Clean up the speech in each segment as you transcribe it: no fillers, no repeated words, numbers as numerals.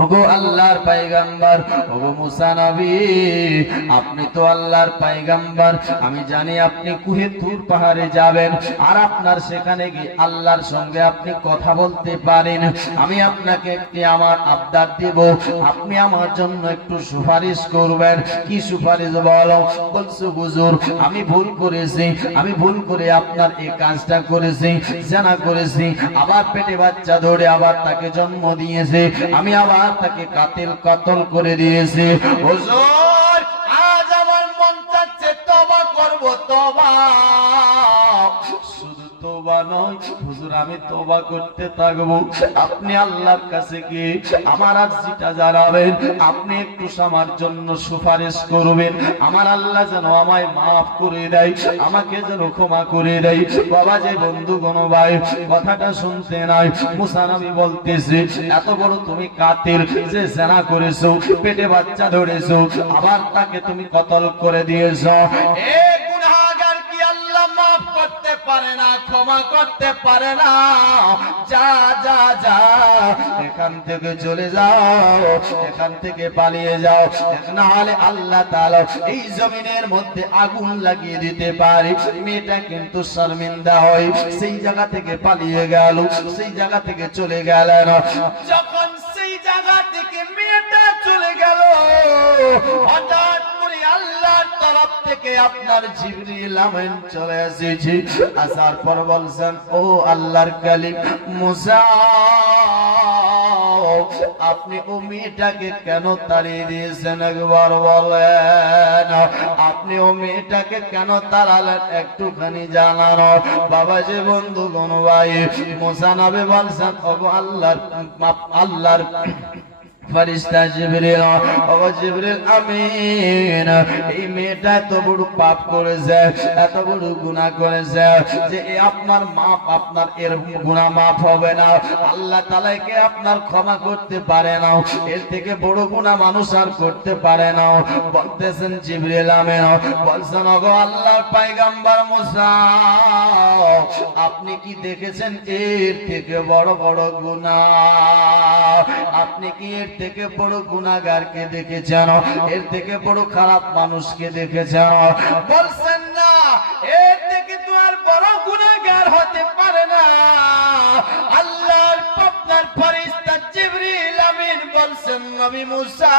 ওগো আল্লাহর পয়গম্বর, ওগো মুসা নবী, আপনি তো আল্লাহর পয়গম্বর। আমি জানি আপনি কুহে তুর পাহাড়ে যাবেন, আর আপনার সেখানে গিয়ে আল্লাহর সঙ্গে আপনি কথা বলতে পারেন। আমি আপনাকে একটি আমার আবদার দেব, আপনি আমার জন্য একটু সুপারিশ করবেন। কি সুপারিশ বলো? বলছো হুজুর, আমি ভুল করেছি, আমি ভুল করে আপনার এই কাজটা করেছি, জানা করেছি, আবার পেটে বাচ্চা ধরে আবার তাকে জন্ম দিয়েছে, আমি আবার তাকে কাতল করে দিয়েছে। হুজুর, আজ আমার মন চাচ্ছে তওবা করব। তওবা শুধু তওবা নয় হুজুর, আমি তওবা করতে থাকবো। আপনি আল্লাহর কাছে গিয়ে আমার আরজিটা জানাবেন, আপনি একটু আমার জন্য সুপারিশ করবেন, আমার আল্লাহ যেন আমায় মাফ করে দেয়, আমাকে যেন ক্ষমা করে দেয়। বাবা যে বন্ধুগণ ভাই, কথাটা শুনতে নাই। মুসা নবী বলতেছে, এত বড় তুমি কাতিল, যে জেনা করেছো, পেটে বাচ্চা ধরেছো, আবার তাকে তুমি কতল করে দিয়েছো। এ গুনাহগার কি আল্লাহ মাফ করতে পারে না, ক্ষমা করতে পারে না? যা যা যা, এখান থেকে চলে যাও, এখান থেকে পালিয়ে যাও, না হলে আল্লাহ তাআলা এই জমিনের মধ্যে আগুন লাগিয়ে দিতে পারে। মেয়েটা কিন্তু শর্মিন্দা হয়, সেই জায়গা থেকে পালিয়ে গেল, সেই জায়গা থেকে চলে গেলেন। যখন সেই জায়গা থেকে মেয়েটা চলে গেল, হঠাৎ করে আল্লাহর তরফ থেকে আপনার জিবরিল আমিন চলে এসেছে। আসার পর বলছেন, ও আল্লাহর কালিম মুসা, আপনি ও মেয়েটাকে কেন তাড়িয়ে দিয়েছেন? একবার বলেন, আপনি ও মেয়েটাকে কেন তাড়ালেন? একটুখানি জানানো। বাবা যে বন্ধুগণ ভাই, মুসা নবী বলছেন, ওগো আল্লাহর ফেরেশতা জিবরিল, ও জিবরিল আমিন, এই মেয়েটা এত বড় পাপ করেছে, এত বড় গুনাহ করেছে যে আপনার মাপ, আপনার এর গুনাহ মাফ হবে না। আল্লাহ তাআলা কে আপনার ক্ষমা করতে পারে না, এর থেকে বড় গুনাহ মানুষ আর করতে পারে না। বলতেছেন জিবরিল আমিন, বলছেন, ওগো আল্লাহর পয়গম্বর মুসা, আপনি কি দেখেছেন এর থেকে বড় বড় গুনাহ? আপনি কি এর থেকে বড় গুনাহগারকে দেখেছেন? এর থেকে বড় খারাপ মানুষকে দেখেছেন? বলছেন না, এর থেকে তো আর বড় গুনাহগার হতে পারে না। আল্লাহর আপনার ফেরেশতা জিবরিল আমিন বলছেন, নবী মুসা,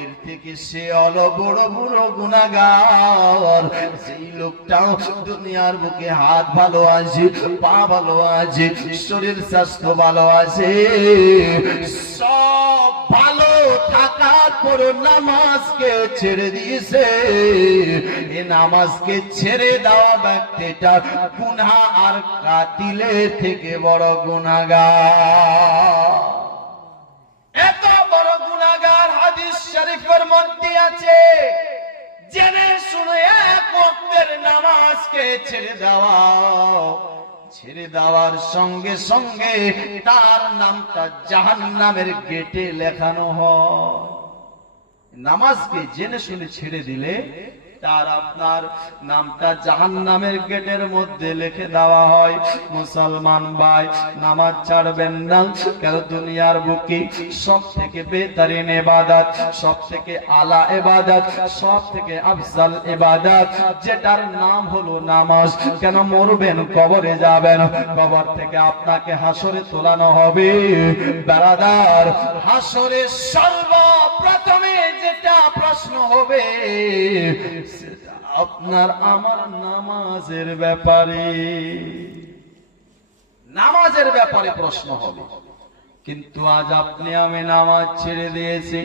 এর থেকে সে হলো বড় বড় গুনাহগার যেই লোকটাও দুনিয়ার বুকে হাত ভালো আছে, পা ভালো আছে, শরীর স্বাস্থ্য ভালো আছে, সব ভালো থাকার পর নামাজকে ছেড়ে দিয়েছে। এই নামাজকে ছেড়ে দেওয়া ব্যক্তিটা গুনাহ আর কাতিলের থেকে বড় গুনাহগার। এত বড় গুনাহগার হাদিস শরীফের মধ্যে আছে, জেনে শুনে এক ওয়াক্তের নামাজকে ছেড়ে দেওয়া, ছেড়ে দেওয়ার সঙ্গে সঙ্গে তার নামটা জাহান্নামের গেটে লেখানো হয়। নামাজকে জেনে শুনে ছেড়ে দিলে তার আপনার নামটা জাহান্নামের গেটের মধ্যে লিখে দেওয়া হয়। মুসলমান ভাই, নামাজ ছাড়বেন না, কারণ দুনিয়ার বুকে সব থেকে বেহতরিন ইবাদত, সব থেকে আলা ইবাদত, সব থেকে আফজাল ইবাদত, যেটার নাম হলো নামাজ। কেন মরবেন, কবরে যাবেন, কবর থেকে আপনাকে হাসরে তোলানো হবে। ব্রাদার, হাসরে সর্বপ্রথমে যেটা প্রশ্ন হবে সেটা আপনার আমার নামাজের ব্যাপারে, নামাজের ব্যাপারে প্রশ্ন হবে। কিন্তু আজ আপনি আমি নামাজ ছেড়ে দিয়েছি।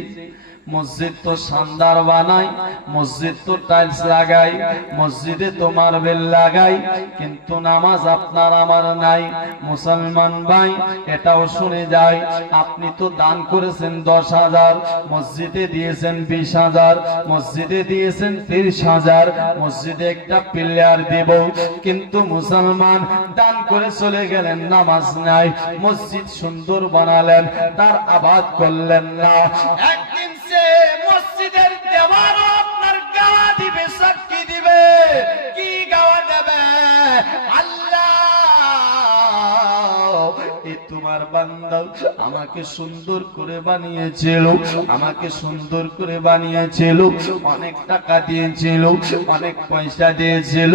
মসজিদ তো শানদার বানাই, মসজিদ তো টাইলস লাগাই, মসজিদে তো মার্বেল লাগাই, কিন্তু নামাজ আপনার আমার নাই। মুসলমান ভাই, এটাও শুনে যায়, আপনি তো দান করেছেন 10,000, মসজিদে দিয়েছেন 20,000, মসজিদে দিয়েছেন 30,000, মসজিদে একটা পিলার দেব, কিন্তু মুসলমান দান করে চলে গেলেন, নামাজ নাই। মসজিদ সুন্দর বানালেন, তার আবাদ করলেন না। একদিন মসজিদের দেওয়ার আপনার গাওয়া দিবে, সাক্ষী দিবে। কি গাওয়া দেবে? আল্লাহ, তোমার বান্দা আমাকে সুন্দর করে বানিয়েছিল, আমাকে সুন্দর করে বানিয়েছিল, অনেক টাকা দিয়েছিল, অনেক পয়সা দিয়েছিল,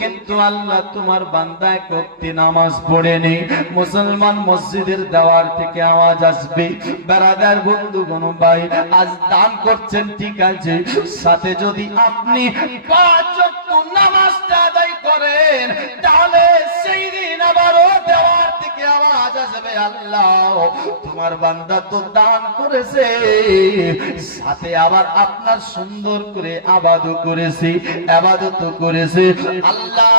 কিন্তু আল্লাহ তোমার বান্দা এক ওয়াক্ত নামাজ পড়েনি। মুসলমান মসজিদের দেওয়ার থেকে আওয়াজ আসবে, বেরাদার বন্ধুগণ ভাই, আজ দান করছেন ঠিক আছে, সাথে যদি আপনি 5 ওয়াক্ত নামাজটা আদায় করেন, তাহলে সেই দিন আবারও দেওয়ার থেকে আওয়াজ আসবে, আল্লাহ তোমার বান্দা তো দান করেছে, সাথে আবার আপনার সুন্দর করে আবাদত করেছে, আবাদত করেছে। আল্লাহ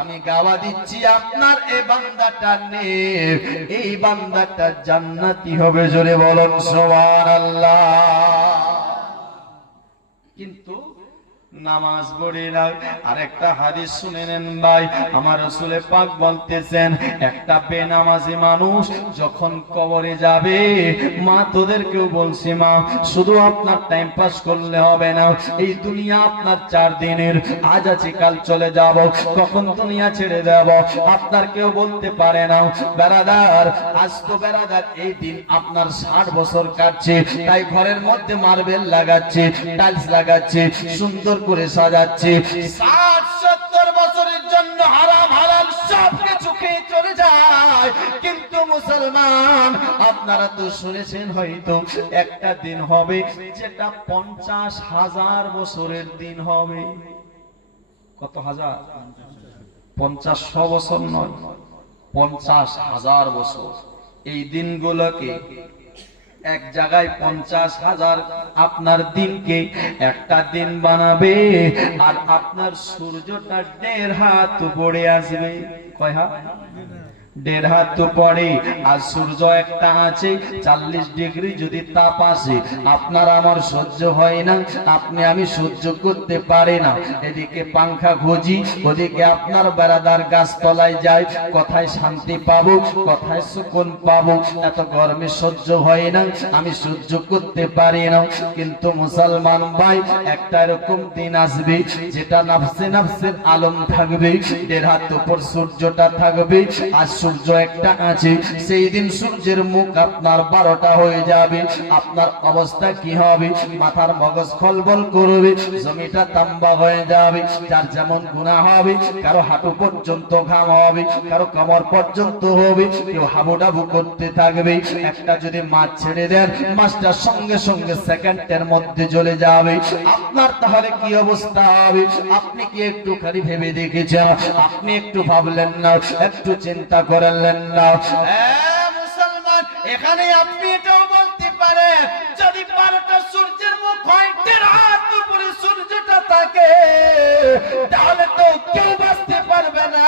আমি গাওয়া দিচ্ছি আপনার এই বান্দাটা নিয়ে, এই বান্দাটা জান্নাতি হবে, জোরে বলুন সুবহানাল্লাহ। কিন্তু নামাজ পড়ে না। আরেকটা হাদিস শুনে নেন ভাই, আমার রাসূল পাক বলতেছেন, একটা বেনামাজি মানুষ যখন কবরে যাবে, মা তোদেরকেও বলছি, মা শুধু আপনার টাইম পাস করলে হবে না, এই দুনিয়া আপনার 4 দিনের, আজ আছে কাল চলে যাব, কখন দুনিয়া ছেড়ে দেব আপনার কেউ বলতে পারে না। বেরাদার, আজ তো বেরাদার এই দিন আপনার 60 বছর কাটছে, তাই ঘরের মধ্যে মার্বেল লাগাচ্ছে, টাইলস লাগাচ্ছে, সুন্দর করে সাজাচ্ছে, 60-70 বছরের জন্য হারাম হালাল সব কিছু খেয়ে চলে যায়। কিন্তু মুসলমান, আপনারা তো শুনেছেন হয়তো, একটা দিন হবে যেটা 50,000 বছরের দিন হবে। কত হাজার? 50 বছর নয়, 50,000 বছর। এই দিনগুলোকে এক জায়গায় 50,000 আপনার দিনকে একটা দিন বানাবে, আর আপনার সূর্যটা 1.5 হাত উপরে আসবে। কয় হাত? 1.5 হাত পড়ে, আর সূর্য একটা আছে 40 ডিগ্রি যদি তাপ আসে, আপনার আমার সহ্য হয় না, আপনি আমি সহ্য করতে পারি না, এদিকে পাংখা খুঁজি, ওদিকে আপনার বেড়াদার গাছতলায় যায়, কোথায় শান্তি পাবো, কোথায় সুকুন পাবো, এত গরমে সহ্য হয় না, আমি সহ্য করতে পারি না। কিন্তু মুসলমান ভাই, একটা এরকম দিন আসবে যেটা নাফসে নাফসের আলম থাকবে, 1.5 হাত উপর সূর্যটা থাকবে, আর সূর্য একটা আছে, সেই দিন সূর্যের মুখ আপনার 12টা হয়ে যাবে, আপনার অবস্থা কি হবে? মাথার মগজ খলবল করবে, জমিটা তাম্বা হয়ে যাবে, যার যেমন গুনাহ হবে, কারো হাঁটু পর্যন্ত ঘাম হবে, কারো কোমর পর্যন্ত হবে, কেউ হাবুডাবু করতে থাকবে। একটা যদি মাছ ছেড়ে দেন, মাছটা সঙ্গে সঙ্গে সেকেন্ডের মধ্যে চলে যাবে, আপনার তাহলে কি অবস্থা হবে? আপনি কি একটুখানি ভেবে দেখেছেন? আপনি একটু ভাবলেন না? একটু চিন্তা করলেন না? মুসলমান, এখানে আপনি এটাও বলতে পারেন, যদি 12টা সূর্যের মুখ হয়, 1.5 হাত উপরে সূর্যটা থাকে, তাহলে তো কেউ বাঁচতে পারবে না।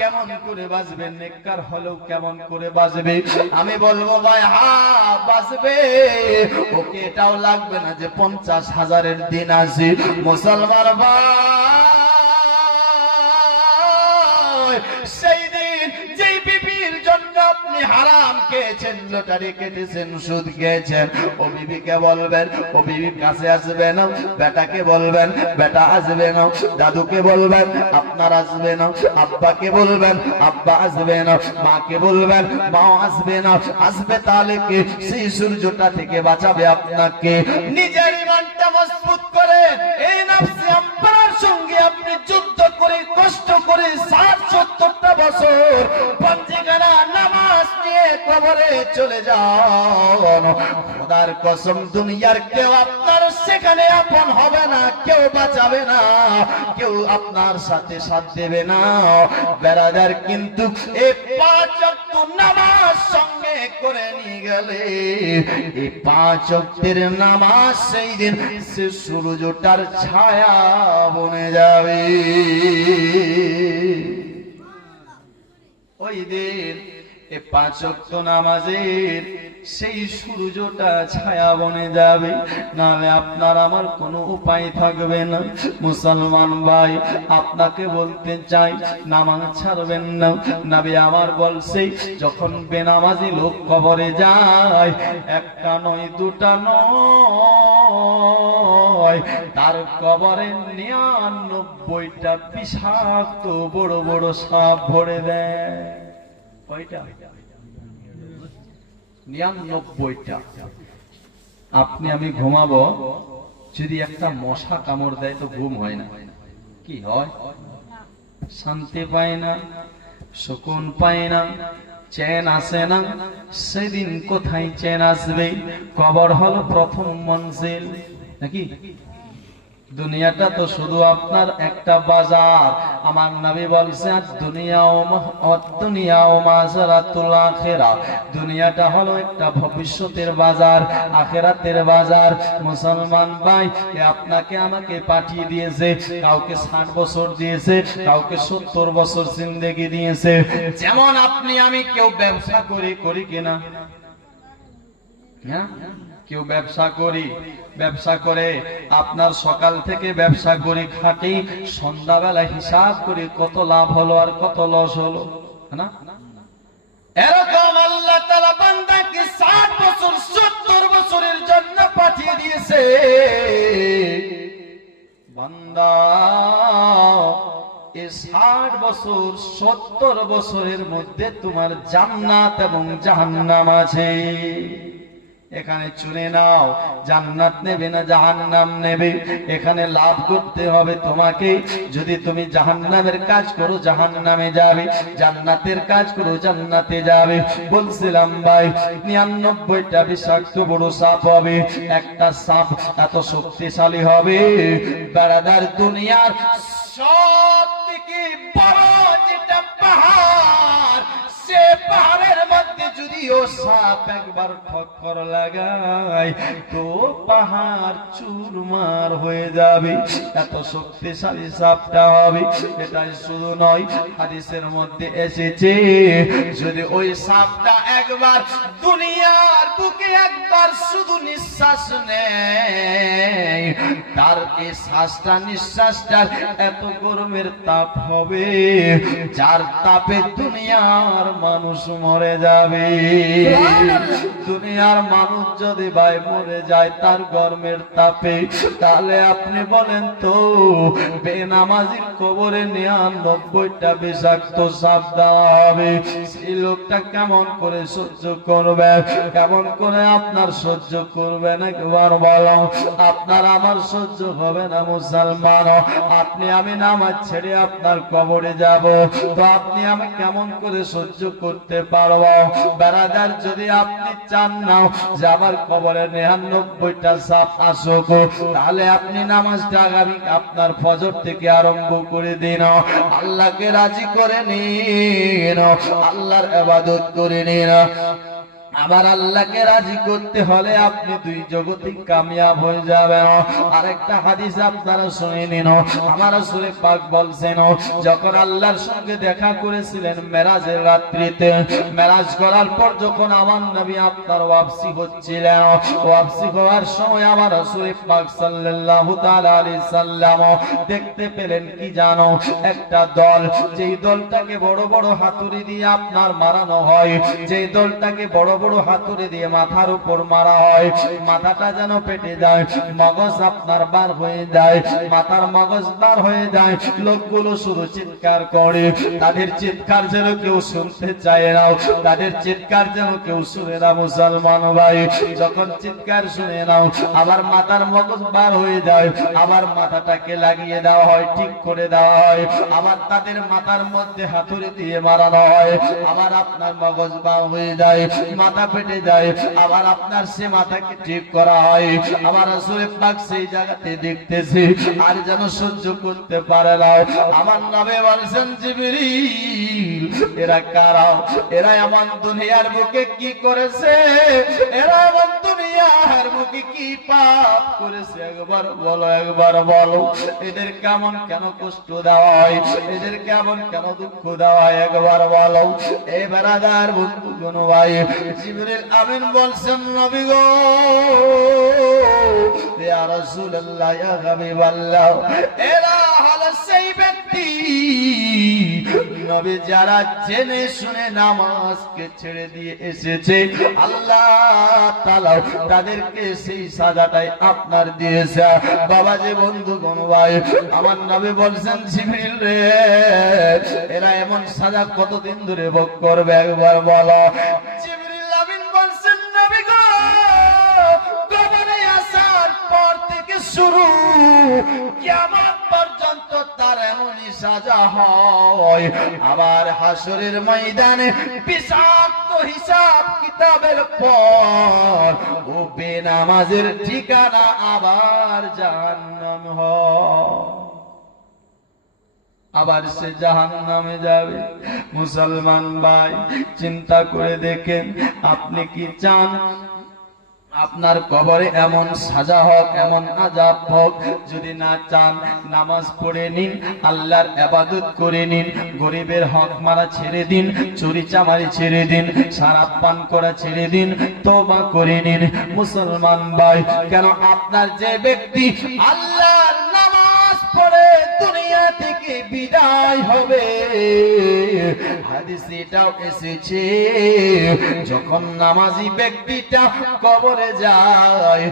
কেমন করে বাঁচবে? নেককার হলেও কেমন করে বাঁচবে? আমি বলবো ভাই, হ্যাঁ বাঁচবে, ওকে এটাও লাগবে না যে 50,000-এর দিন আছে। মুসলমান ভাই, সেই দিন যেই বিবির জন্য আপনি হারাম খেয়েছেন, লটারি কেটেছেন, সুদ খেয়েছেন, ও বিবিকে বলবেন, ও বিবির কাছে আসবে না, বেটাকে বলবেন, বেটা আসবে না, দাদুকে বলবেন, আপনার আসবে না, আব্বাকে বলবেন, আব্বা আসবে না, মাকে বলবেন, মাও আসবে না। আসবে তাহলে কে? সেই সূর্যটা থেকে বাঁচাবে আপনাকে। নিজের ইমানটা মজবুত করে, এই নফসে আপনার সঙ্গে আপনি যুদ্ধ করে, কষ্ট করে 60-70টা বছর পঞ্জিগানা নামাজ নিয়ে কবরে চলে যান। খোদার কসম, দুনিয়ার কেউ আপনার সেখানে আপন হবে না, কেউ বাঁচাবে না, কেউ আপনার সাথে সাথ দেবে না। বেরাদার, কিন্তু এই 5 ওয়াক্ত নামাজ সঙ্গে করে নিয়ে গেলে, এই 5 ওয়াক্তের নামাজ সেই দিন সে সূর্যটার ছায়া বনে যাবে। ওই দিন এই 5 ওয়াক্ত নামাজের সেই সূর্যটা ছায়া বনে যাবে, নাহলে আপনার আমার কোনো উপায় থাকবে না। মুসলমান ভাই, আপনাকে বলতে চাই, নামাজ ছাড়বেন না। নবী আমার বলছে, যখন বেনামাজি লোক কবরে যায়, একটা নয়, দুটা নয়, তার কবরে 99টা বিষাক্ত বড় বড় সাপ ভরে দেয়। কয়টা? 99টা। আপনি আমি ঘুমাবো, যদি একটা মশা কামড় দেয় তো ঘুম হয় না, কি হয়? শান্তি পায় না, সুকুন পায় না, চেন আসে না। সেদিন কোথায় চেন আসবে? কবর হলো প্রথম মঞ্জিল, নাকি? দুনিয়াটা তো শুধু আপনার একটা বাজার। আমার নবী বলছেন দুনিয়াও মাজারাতুল আখিরাহ, দুনিয়াটা হলো একটা ভবিষ্যতের বাজার, আখিরাতের বাজার। মুসলমান ভাই, আপনাকে আমাকে পাঠিয়ে দিয়েছে, কাউকে 60 বছর দিয়েছে, কাউকে 70 বছর জিন্দেগি দিয়েছে। যেমন আপনি আমি কেউ ব্যবসা করি কিনা? হ্যাঁ, কেউ ব্যবসা করি, ব্যবসা করে আপনার সকাল থেকে ব্যবসা করে খাটি, সন্ধ্যাবেলা হিসাব করে কত লাভ হলো আর কত লস হলো, না? এরকম আল্লাহ তাআলা বান্দাকে 60 বছর 70 বছরের জন্য পাঠিয়ে দিয়েছে। বান্দা, এই 60 বছর 70 বছরের মধ্যে তোমার জান্নাত এবং জাহান্নাম আছে। এখানে চুনে নাও, জান্নাত নেবে না জাহান্নাম নেবে। এখানে লাভ করতে হবে তোমাকে। যদি তুমি জাহান্নামের কাজ করো জাহান্নামে যাবে, জান্নাতের কাজ করো জান্নাতে যাবে। বলছিলাম ভাই, 99টা বিষাক্ত বড় সাপ হবে। একটা সাপ এত শক্তিশালী হবে, বেড়াদার দুনিয়ার সব থেকে বড় যেটা পাহাড়, সে পাহাড়ের মধ্যে যদিও সাপ একবার ঠক্কর লাগায় তো পাহাড় চুরমার হয়ে যাবে, এত শক্তিশালী সাপটা হবে। এটাই শুধু নয়, হাদিসের মধ্যে এসেছে যদি ওই সাপটা একবার দুনিয়ার বুকে একবার শুধু নিঃশ্বাস নেয়, তার এই শ্বাসটা নিঃশ্বাসটার এত গরমের তাপ হবে, যার তাপে দুনিয়ার মানুষ মরে যাবে। দুনিয়ার মানুষ যদি ভাই মরে যায় তার গরমের তাপে, তাহলে আপনি বলেন তো বেনামাজির কবরে 99টা বিষাক্ত সাপ দেওয়া হবে, সেই লোকটা কেমন করে সহ্য করবে? কেমন করে আপনার সহ্য করবেন? একবার বলো, আপনার আমার সহ্য হবে না মুসলমান। আপনি আমি নামাজ ছেড়ে আপনার কবরে যাব, তো আপনি আমি কেমন করে সহ্য করতে পারবো? বেরাদার, যদি আপনি চান না যে আমার কবরে 99টা সাপ আসুক, তাহলে আপনি নামাজটা আগামী আপনার ফজর থেকে আরম্ভ করে দিন, আল্লাহকে রাজি করে নিন, আল্লাহর ইবাদত করে নিন। আবার আল্লাহকে রাজি করতে হলে আপনি দুই জগতেই কামিয়াব হয়ে যাবেন। আরেকটা হাদিস আপনারা শুনে নিন। আমার রাসূল পাক বলছেন, যখন আল্লাহর সঙ্গে দেখা করেছিলেন মেরাজের রাত্রিতে, মেরাজ করার পর যখন আমার নবী আপনার ওয়াপসি হচ্ছিলেন, ওয়াপসি হওয়ার সময় আমার রাসূল পাক সাল্লাল্লাহু তাআলা আলাইহি সাল্লাম দেখতে পেলেন কি জানো? একটা দল, যেই দলটাকে বড় বড় হাতুড়ি দিয়ে আপনার মারানো হয়, যেই দলটাকে বড় বড় হাতুড়ি দিয়ে মাথার উপর মারা হয়, মাথাটা যেন পেটে যায়, মগজ আপনার বার হয়ে যায়, মাথার মগজ বার হয়ে যায়। লোকগুলো শুধু চিৎকার করে, তাদের চিৎকার যেন কেউ শুনতে চায় না, তাদের চিৎকার যেন কেউ শুনে না। মুসলমান ভাই, যখন চিৎকার শুনে নাও, আবার মাথার মগজ বার হয়ে যায়, আবার মাথাটাকে লাগিয়ে দেওয়া হয়, ঠিক করে দেওয়া হয়, আবার তাদের মাথার মধ্যে হাতুড়ি দিয়ে মারানো হয়, আবার আপনার মগজ বার হয়ে যায়, মাথা পেটে যায়, আবার আপনার সে মাথাকে ঠিক করা হয়। আবার রাসূল পাক সেই জায়গাতে দেখতেছে, আর যেন সহ্য করতে পারে না। আমার নবী বলেন, জিবরিল, এরা কারা? এরা এমন দুনিয়ার বুকে কি করেছে? এরা এমন দুনিয়ার বুকে কি পাপ করেছে? একবার বলো, একবার বলো। এদের কেমন কেন কষ্ট দেওয়া হয়? এদের কেমন কেন দুঃখ দেওয়া হয়? একবার বলো। এই বেরাদার বন্ধুগণ ভাই, জিবরিল আমিন বলছেন, নবী গো, ইয়া রাসূলুল্লাহ, ইয়া হাবিবাল্লাহ, এরা হলো সেই ব্যক্তি নবী যারা জেনে শুনে নামাজকে ছেড়ে দিয়ে এসেছে আল্লাহ তাআলা তাদেরকে সেই সাজাটাই আপনার দিয়েছে। বাবা যে বন্ধুগণ ভাই আমার নবী বলছেন জিবরিল রে এরা এমন সাজা কতদিন ধরে ভোগ করবে একবার বলো। জিবরিল আমিন বলছেন নবী গো কবরে আসার পর থেকে শুরু কিয়ামত পর্যন্ত তার এমনই সাজা হয়। আবার হাসরের ময়দানে বিষাক্ত হিসাব কিতাবের পর ও বেনামাজের ঠিকানা আবার জাহান্নাম হয়। আবার সে জাহান্নামে যাবে। মুসলমান ভাই চিন্তা করে দেখেন আপনি কি চান আপনার কবরে এমন সাজা হোক এমন আযাব হোক? যদি না চান নামাজ পড়ে নিন, আল্লাহর ইবাদত করে নিন, গরিবের হক মারা ছেড়ে দিন, চুরি চামারি ছেড়ে দিন, শরাব পান করা ছেড়ে দিন, তওবা করে নিন। মুসলমান ভাই কেন আপনার যে ব্যক্তি আল্লাহর নামাজ পড়ে দুনিয়া থেকে বিদায় হবে হাদিসে এটাও এসেছে যখন নামাজি ব্যক্তিটা কবরে যায়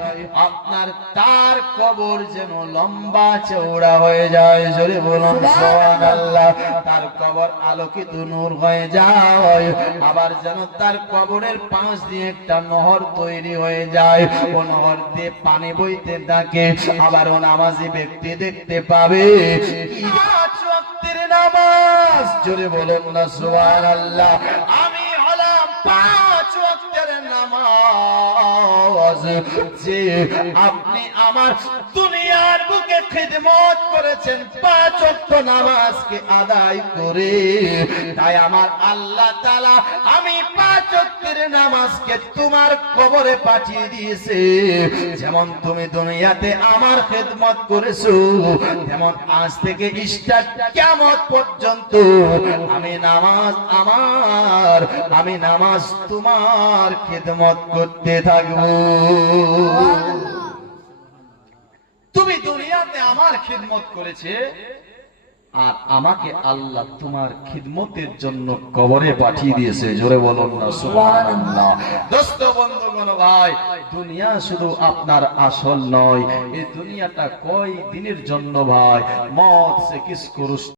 আপনার তার কবর যেন লম্বা চওড়া হয়ে যায়। জোরে বলুন সুবহানাল্লাহ। তার কবর আলোকিত নূর হয়ে যায়। আবার যেন তার কবরের পাশ দিয়ে একটা নহর তৈরি হয়ে যায়, ও নহর দিয়ে পানি বইতে থাকে। আবার ও নামাজি ব্যক্তি দেখতে পাবে পাঁচ ওয়াক্তের নামাজ। জোরে বলুন না সুবহানাল্লাহ। আমি হলাম পাঁচ ওয়াক্তের নামাজ যে আপনি আমার দুনিয়ার বুকে খিদমত করেছেন পাঁচ ওয়াক্ত নামাজকে আদায় করে। তাই আমার আল্লাহ তাআলা আমি পাঁচ ওয়াক্তের নামাজকে তোমার কবরে পাঠিয়ে দিয়েছে। যেমন তুমি দুনিয়াতে আমার খিদমত করেছো তেমন আজ থেকে স্টার্ট কিয়ামত পর্যন্ত আমি নামাজ তোমার খিদমত করতে থাকবো। তুমি দুনিয়াতে আমার খিদমত করেছে আর আমাকে আল্লাহ তোমার খিদমতের জন্য কবরে পাঠিয়ে দিয়েছে। জোরে বলুন না সুবহানাল্লাহ। দোস্ত বন্ধুগণ ভাই দুনিয়া শুধু আপনার আসল নয়, এই দুনিয়াটা কয় দিনের জন্য ভাই। মত সে কিসকো